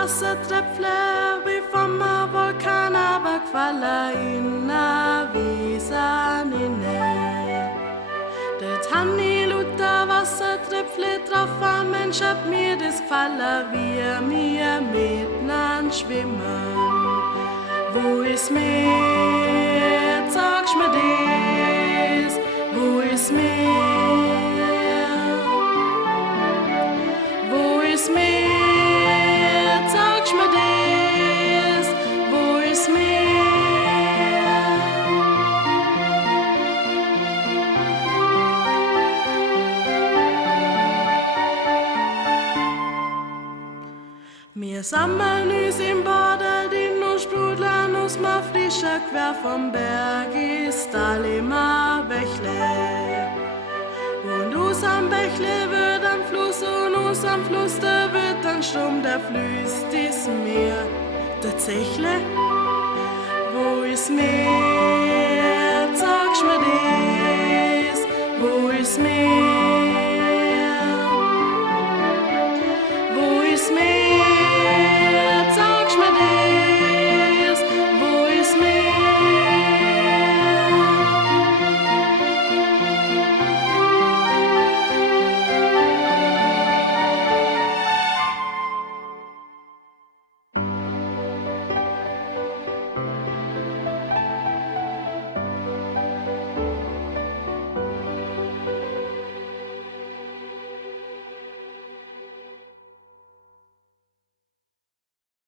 Wassertröpfler wie vom Vulkan, aber kvalla inna visan inne. Det han i luta Wassertröpfler traffa, men köp mir des kvalla wir mir mitnan schwimmen. Wo ist mir, sag's mir des, wo ist mir, wo ist mir, sag's mir des, wo ist mir. Wir sammeln uns im Bade, die Sprudlan uns mal frischer quer vom Berg ist immer Bächle. Und us am Bächle wird am Fluss und us am Fluss, der wird dann stumm, der fließt ins Meer. Der Zechle, wo ist Meer?